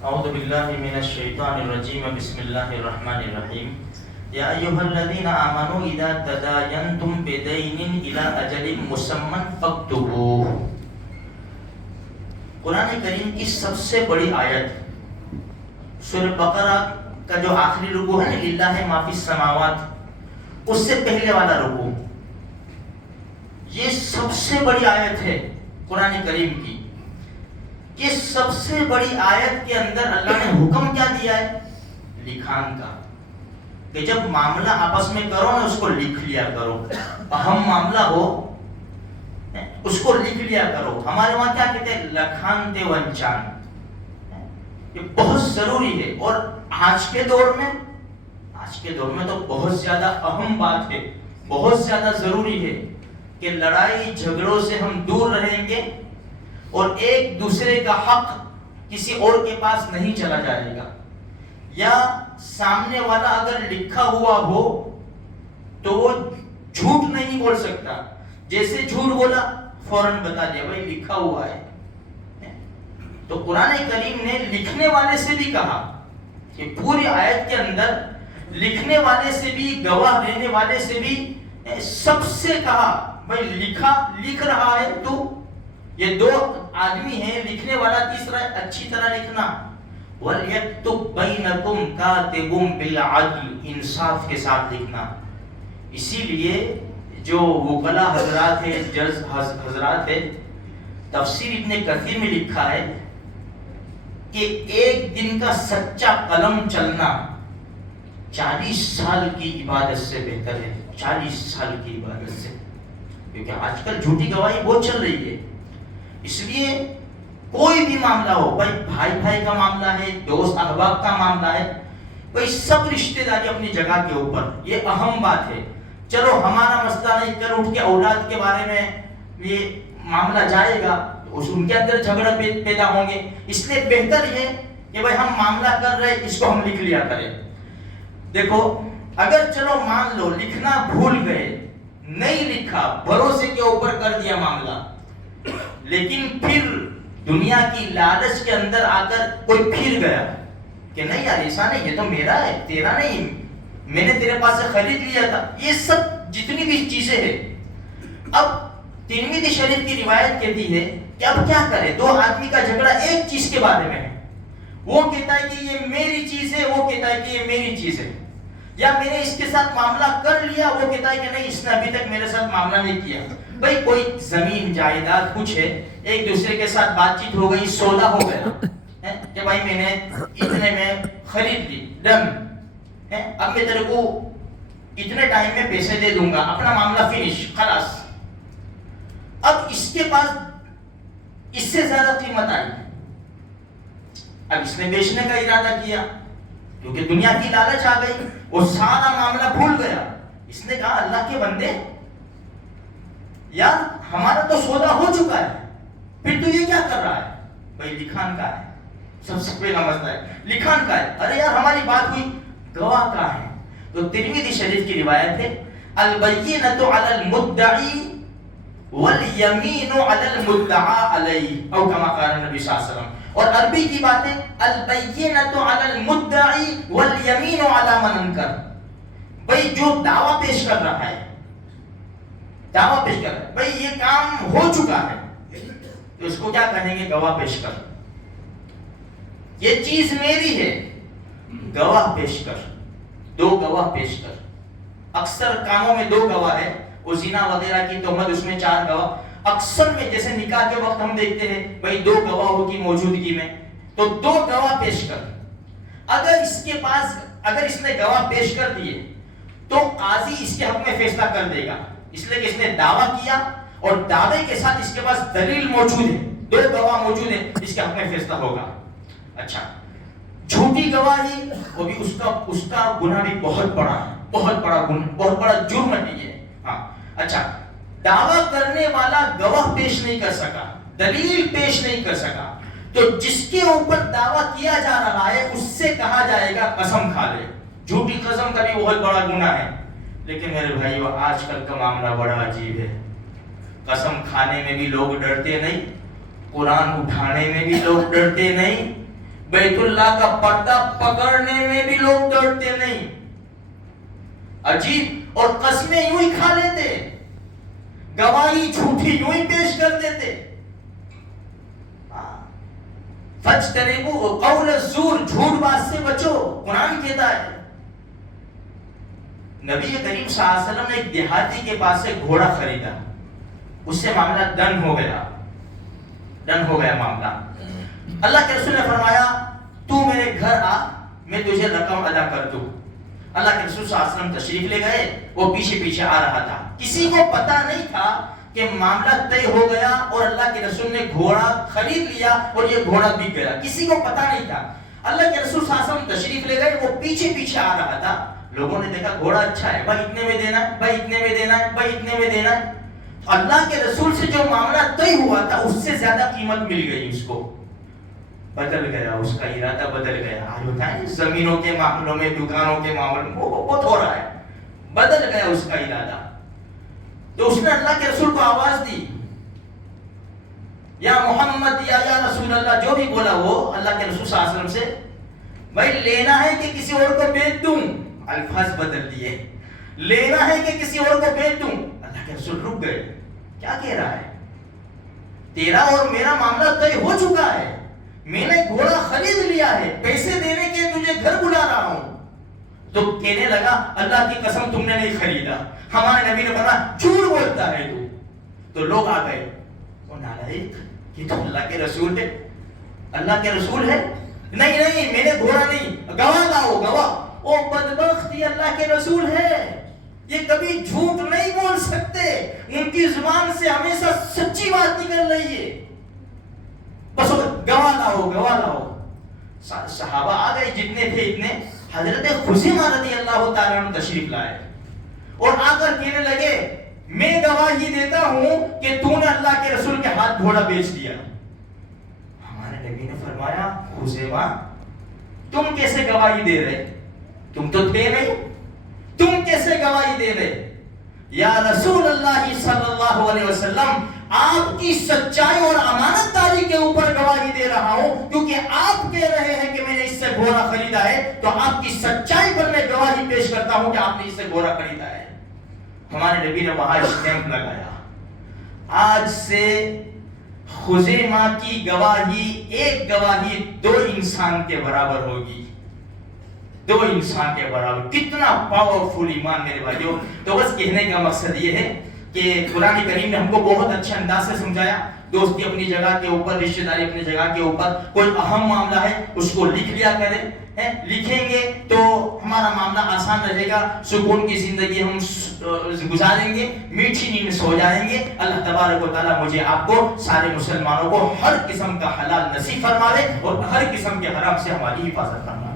اعوذ باللہ من الشیطان الرجیم بسم اللہ الرحمن الرحیم یا ایھا الذین آمنوا اذا تداینتم بدین الی اجل مسمى فاکتبوہ۔ قرآن کریم کی سب سے بڑی آیت سورہ بقرہ کا جو آخری رکوع ہے للہ ما فی السماوات، اس سے پہلے والا رکوع، یہ سب سے بڑی آیت ہے قرآن کریم کی۔ یہ سب سے بڑی آیت کے اندر اللہ نے حکم کیا دیا ہے؟ لکھان کا، کہ جب معاملہ آپس میں کرو نا اس کو لکھ لیا کرو، اہم معاملہ ہو اس کو لکھ لیا کرو۔ ہمارے وہاں کیا کہتے ہیں؟ لکھان تے ونچان، یہ بہت ضروری ہے۔ اور آج کے دور میں تو بہت زیادہ اہم بات ہے، بہت زیادہ ضروری ہے کہ لڑائی جھگڑوں سے ہم دور رہیں گے اور ایک دوسرے کا حق کسی اور کے پاس نہیں چلا جائے گا، یا سامنے والا اگر لکھا ہوا ہو تو وہ جھوٹ نہیں بول سکتا، جیسے جھوٹ بولا فوراً بتا دیا بھائی لکھا ہوا ہے۔ تو قرآن کریم نے لکھنے والے سے بھی کہا کہ پوری آیت کے اندر لکھنے والے سے بھی، گواہ دینے والے سے بھی، سب سے کہا بھائی لکھ رہا ہے تو یہ دو آدمی ہیں، لکھنے والا تیسرا ہے، اچھی طرح لکھنا۔ وَلْيَكْتُبْ بَيْنَكُمْ كَاتِبٌ بِالْعَدْلِ، انصاف کے ساتھ لکھنا۔ اسی لیے جو وکلا حضرات ہیں، جج حضرات ہیں، تفسیر ابن کثیر میں لکھا ہے کہ ایک دن کا سچا قلم چلنا 40 سال کی عبادت سے بہتر ہے، 40 سال کی عبادت سے، کیونکہ آج کل جھوٹی گواہی بہت چل رہی ہے۔ اس لیے کوئی بھی معاملہ ہو، بھائی کا معاملہ ہے، دوست احباب کا معاملہ ہے، بھائی سب رشتہ داری اپنی جگہ کے اوپر، یہ اہم بات ہے۔ چلو ہمارا مسئلہ نہیں، کل اٹھ کے اولاد کے بارے میں یہ معاملہ جائے گا، ان کے اندر جھگڑا پیدا ہوں گے، اس لیے بہتر یہ کہ بھائی ہم معاملہ کر رہے اس کو ہم لکھ لیا کریں۔ دیکھو اگر چلو مان لو لکھنا بھول گئے، نہیں لکھا، بھروسے کے اوپر کر دیا معاملہ، لیکن پھر دنیا کی لالچ کے اندر آ کر کوئی پھر گیا کہ نہیں یار ایسا نہیں، یہ تو میرا ہے تیرا نہیں، میں نے تیرے پاس سے خرید لیا تھا، یہ سب جتنی بھی چیزیں ہیں۔ اب ترمذی شریف کی روایت کہتی ہے کہ اب کیا کرے، دو آدمی کا جھگڑا ایک چیز کے بارے میں ہے، وہ کہتا ہے کہ یہ میری چیز ہے، وہ کہتا ہے کہ یہ میری چیز ہے، یا میں نے اس کے ساتھ معاملہ کر لیا، وہ کہتا ہے کہ نہیں اس نے ابھی تک میرے ساتھ معاملہ نہیں کیا۔ بھائی کوئی زمین جائیداد کچھ ہے، ایک دوسرے کے ساتھ بات چیت ہو گئی، سودا ہو گیا کہ بھائی میں نے اتنے میں خرید لی، ڈن، اب میں تیرے کو اتنے ٹائم میں پیسے دے دوں گا، اپنا معاملہ فنش، خلاص۔ اب اس کے پاس اس سے زیادہ قیمت آئی، اب اس نے بیچنے کا ارادہ کیا کیونکہ دنیا کی لالچ آ گئی، وہ سارا معاملہ بھول گیا۔ اس نے کہا اللہ کے بندے یار ہمارا تو سودا ہو چکا ہے، پھر تو یہ کیا کر رہا ہے؟ بھائی لکھان کا ہے، سب سے پہلا مسئلہ ہے لکھان کا ہے۔ ارے یار ہماری بات ہوئی، گواہ کا ہے۔ تو ترمذی شریف کی روایت ہے البینۃ علی المدعی والیمین علی المدعی علیہ، او کما قال نبی صلی اللہ علیہ وسلم۔ اور عربی کی بات ہے البینۃ علی المدعی والیمین علی من انکر، بھائی جو دعویٰ پیش کر رہا ہے، دعویٰ پیش کر رہا ہے، بھائی یہ کام ہو چکا ہے، تو اس کو کیا کہیں گے؟ گواہ پیش کر، یہ چیز میری ہے، گواہ پیش کر، دو گواہ پیش کر۔ اکثر کاموں میں دو گواہ ہے، وہ زنا وغیرہ کی تہمت اس میں 4 گواہ، اکثر میں جیسے نکاح کے وقت ہم دیکھتے ہیں بھائی 2 گواہوں کی موجودگی میں، تو 2 گواہ پیش کر۔ اگر اس کے پاس، اگر اس نے گواہ پیش کر دیے تو قاضی اس کے حق میں فیصلہ کر دے گا، اس لیے کہ اس نے دعویٰ کیا اور دعوے کے ساتھ اس کے پاس دلیل موجود ہے، 2 گواہ موجود ہیں، اس کے حق میں فیصلہ ہوگا۔ اچھا جھوٹی گواہی، وہ بھی اس کا گناہ بھی بہت بڑا ہے، بہت بڑا گناہ، بہت بڑا جرم بھی ہے۔ ہاں اچھا، دعویٰ کرنے والا گواہ پیش نہیں کر سکا، دلیل پیش نہیں کر سکا، تو جس کے اوپر دعویٰ کیا جا رہا ہے اس سے کہا جائے گا قسم کھا لے۔ جھوٹی قسم کا بھی بہت بڑا گناہ ہے، لیکن میرے بھائیو آج کل کا معاملہ بڑا عجیب ہے۔ قسم کھانے میں بھی لوگ ڈرتے نہیں، قرآن اٹھانے میں بھی لوگ ڈرتے نہیں، بیت اللہ کا پردہ پکڑنے میں بھی لوگ ڈرتے نہیں. عجیب. اور قسمیں یوں ہی کھا لیتے, گواہی جھوٹی یوں ہی پیش کر دیتے. فَاجْتَنِبُوا قَوْلَ الزُّورِ, جھوٹ بات سے بچو, قرآن کہتا ہے. نبی کریم صلی اللہ علیہ وسلم نے ایک دیہاتی کے پاس سے گھوڑا خریدا, اس سے معاملہ ڈن ہو گیا معاملہ. اللہ کے رسول نے فرمایا تو میرے گھر آ, میں تجھے رقم ادا کر دوں. اللہ کے رسول صلی اللہ علیہ وسلم تشریف لے گئے, وہ پیچھے پیچھے آ رہا تھا. کسی کو پتا نہیں تھا کہ معاملہ طے ہو گیا اور اللہ کے رسول نے گھوڑا خرید لیا اور یہ گھوڑا بک گیا. کسی کو پتا نہیں تھا. اللہ کے رسول صلی اللہ علیہ وسلم تشریف لے گئے, وہ پیچھے پیچھے آ رہا تھا. لوگوں نے دیکھا گھوڑا اچھا ہے, بھائی اتنے میں دینا ہے, بھائی اتنے میں دینا ہے, بھائی اتنے میں دینا ہے. اللہ کے رسول سے جو معاملہ طے ہوا تھا اس سے زیادہ قیمت مل گئی اس کو. بدل گیا, اس کا ارادہ بدل گیا. آج ہوتا ہے زمینوں کے معاملوں میں, دکانوں کے معاملوں میں بہت ہو رہا ہے, بدل گیا اس کا ارادہ. تو اس نے اللہ کے رسول کو آواز دی, یا محمد, یا رسول اللہ, جو بھی بولا وہ اللہ کے رسول صلی اللہ علیہ وسلم سے, بھائی لینا ہے کہ کسی اور کو بیچ دوں. الفاظ بدل دیے, لینا ہے کہ کسی اور کو بیچ دوں. اللہ کے رسول رک گئے, کیا کہہ رہا ہے؟ تیرا اور میرا معاملہ طے ہو چکا ہے, میں نے گھوڑا خرید لیا ہے, پیسے دینے کے تجھے گھر بلا رہا ہوں. تو کہنے لگا اللہ کی قسم تم نے نہیں خریدا, ہمارے نبی نے فرمایا جھوٹ بولتا ہے تو. تو لوگ آ گئے, وہ نالائق, یہ تو اللہ کے رسول ہے, اللہ کے رسول ہے. نہیں میں نے گھوڑا نہیں, گواہ لاؤ گواہ. او بدبخت, یہ اللہ کے رسول ہے, یہ کبھی جھوٹ نہیں بول سکتے, ان کی زبان سے ہمیشہ سچی بات نکل رہی ہے. بس گواہ لاؤ. صحابہ آ گئے, جتنے تھے اتنے. حضرت خزیمہ رضی اللہ تعالیٰ عنہ تشریف لائے اور آ کر کہنے لگے میں گواہی دیتا ہوں کہ تو نے اللہ کے رسول کے ہاتھ گھوڑا بیچ دیا. ہمارے نبی نے فرمایا خزیمہ تم کیسے گواہی دے رہے, تم تو تھے نہیں, تم کیسے گواہی دے رہے؟ یا رسول اللہ صلی اللہ علیہ وسلم, آپ کی سچائی اور امانت داری کے اوپر گواہی دے رہا ہوں, کیونکہ آپ کہہ رہے ہیں کہ میں نے اس سے گھوڑا خریدا ہے, تو آپ کی سچائی پر میں گواہی پیش کرتا ہوں کہ آپ نے اس سے گھوڑا خریدا ہے. ہمارے نبی نے وہاں اسٹیمپ لگایا. آج سے خزیمہ کی گواہی, ایک گواہی 2 انسان کے برابر ہوگی, 2 انسان کے برابر. کتنا پاورفل ایمان میرے بھائیوں. تو بس کہنے کا مقصد یہ ہے کہ قرآن کریم نے ہم کو بہت اچھے انداز سے سمجھایا. دوستی اپنی جگہ کے اوپر, رشتہ داری اپنی جگہ کے اوپر. کوئی اہم معاملہ ہے اس کو لکھ لیا کریں, لکھیں گے تو ہمارا معاملہ آسان رہے گا, سکون کی زندگی ہم گزاریں گے, میٹھی نیند سو جائیں گے. اللہ تبارک و تعالیٰ مجھے آپ کو سارے مسلمانوں کو ہر قسم کا حلال نصیب فرمائے اور ہر قسم کے حرام سے ہماری حفاظت فرمائے.